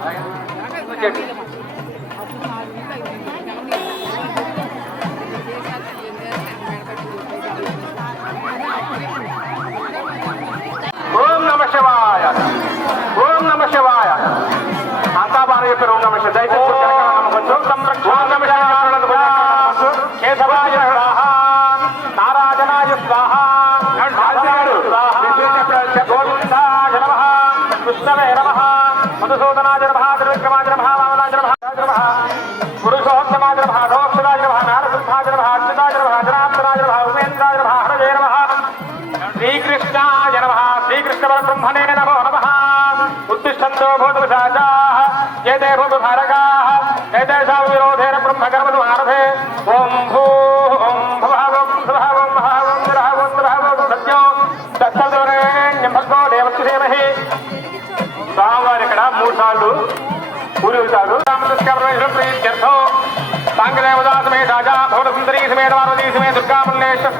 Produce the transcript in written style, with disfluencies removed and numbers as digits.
ఓం నమ శివాయ, ఓం నమ శివాయ. అంతా బాగా చెప్పారు. ఓం నమ శివాయ. దయచేసి కేశవాయ స్వాహ, నారాయణాయ స్వాహ, గోవిందాయ నమః, కృష్ణవే నమః, మధుసూదనాయ నమః, త్రివిక్రమాయ నమః, వామనాయ నమః, పురుషోత్తమాయ నమః, దోక్షదాయ నమః, నారసింహాయ నమః, అచ్యుతాయ నమః, జనార్దనాయ నమః, ఉపేంద్రాయ నమః, హరయే నమః, శ్రీకృష్ణాయ నమః, శ్రీకృష్ణ పరబ్రహ్మణే నమో నమః. ఉత్తిష్టంతో భూతపిశాచాః ఏతే భూతధారకాః ఏతేషాం విరోధేన బ్రహ్మకర్మసు ఆరభే. ఓం భూ ఓం భువః ఓం శుభః ఓం మహా ఓం జరః ఓం తరః ఓం సత్యో దత్తవరేణ్యం భర్గో దేవస్య ధీమహి. స్వామివారు ఇక్కడ 3 సార్లు పూరిస్తాడు. ప్రీత్యర్థో సాంగదేవదాసమే రాజా భవన సుందరీ సమేత పార్వతీ సమేత దుర్గా మల్లేశ్వర